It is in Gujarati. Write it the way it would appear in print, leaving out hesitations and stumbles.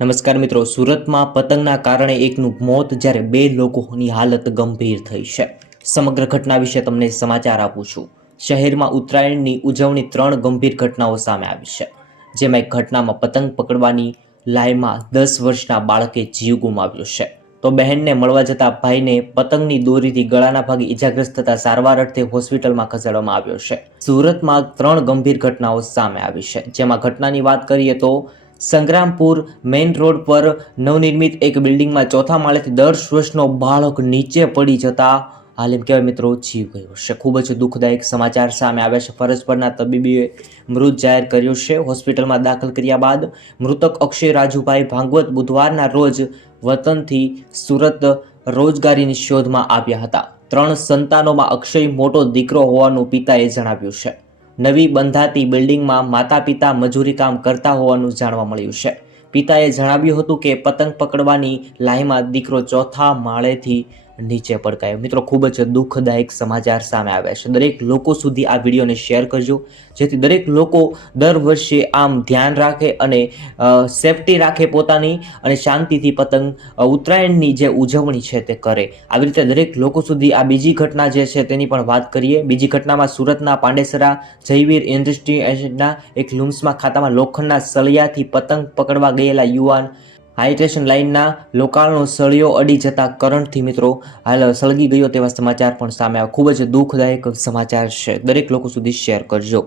નમસ્કાર મિત્રો, સુરતમાં પતંગના કારણે એકનું મોત જ્યારે બે લોકોની હાલત ગંભીર થઈ છે. સમગ્ર ઘટના વિશે તમને સમાચાર આપું છું. શહેરમાં ઉત્તરાયણની ઉજવણી 3 ગંભીર ઘટનાઓ સામે આવી છે, જેમાં એક ઘટનામાં પતંગ પકડવાની લાઈનમાં 10 વર્ષના બાળકે જીવ ગુમાવ્યો છે, તો બહેનને મળવા જતા ભાઈને પતંગની દોરીથી ગળાના ભાગે ઈજાગ્રસ્ત થતા સારવાર અર્થે હોસ્પિટલમાં ખસેડવામાં આવ્યો છે. સુરતમાં 3 ગંભીર ઘટનાઓ સામે આવી છે, જેમાં ઘટનાની વાત કરીએ તો સંગ્રામપુર મેઇન રોડ પર નવનિર્મિત એક બિલ્ડિંગમાં ચોથા માળેથી 10 વર્ષનો બાળક નીચે પડી જતા હાલ એમ કહેવાય મિત્રો જીવ ગયો છે. ખૂબ જ દુઃખદાયક સમાચાર સામે આવ્યા છે. ફરજ પરના તબીબીએ મૃત જાહેર કર્યો છે. હોસ્પિટલમાં દાખલ કર્યા બાદ મૃતક અક્ષય રાજુભાઈ ભાંગવત બુધવારના રોજ વતનથી સુરત રોજગારીની શોધમાં આવ્યા હતા. 3 સંતાનોમાં અક્ષય મોટો દીકરો હોવાનું પિતાએ જણાવ્યું છે. નવી બંધાતી બિલ્ડિંગમાં માતા પિતા મજૂરી કામ કરતા હોવાનું જાણવા મળ્યું છે. પિતાએ જણાવ્યું હતું કે પતંગ પકડવાની લાઈનમાં દીકરો ચોથા માળેથી નીચે પટકાયો. મિત્રો, ખૂબ જ દુઃખદાયક સમાચાર સામે આવ્યા છે. દરેક લોકો સુધી આ વિડીયોને શેર કરજો, જેથી દરેક લોકો દર વર્ષે આમ ધ્યાન રાખે અને સેફટી રાખે પોતાની, અને શાંતિથી પતંગ ઉત્તરાયણની જે ઉજવણી છે તે કરે. આવી રીતે દરેક લોકો સુધી આ બીજી ઘટના જે છે તેની પણ વાત કરીએ. બીજી ઘટનામાં સુરતના પાંડેસરા જયવીર ઇન્ડસ્ટ્રીઝના એક લુમ્સમાં ખાતામાં લોખંડના સળિયાથી પતંગ પકડવા ગયેલા યુવાન હાઈટેશન લાઇનના લોકાળનો સળિયો અડી જતા કરંટથી મિત્રો હાલ સળગી ગયો તેવા સમાચાર પણ સામે આવ્યા. ખૂબ જ દુઃખદાયક સમાચાર છે. દરેક લોકો સુધી શેર કરજો.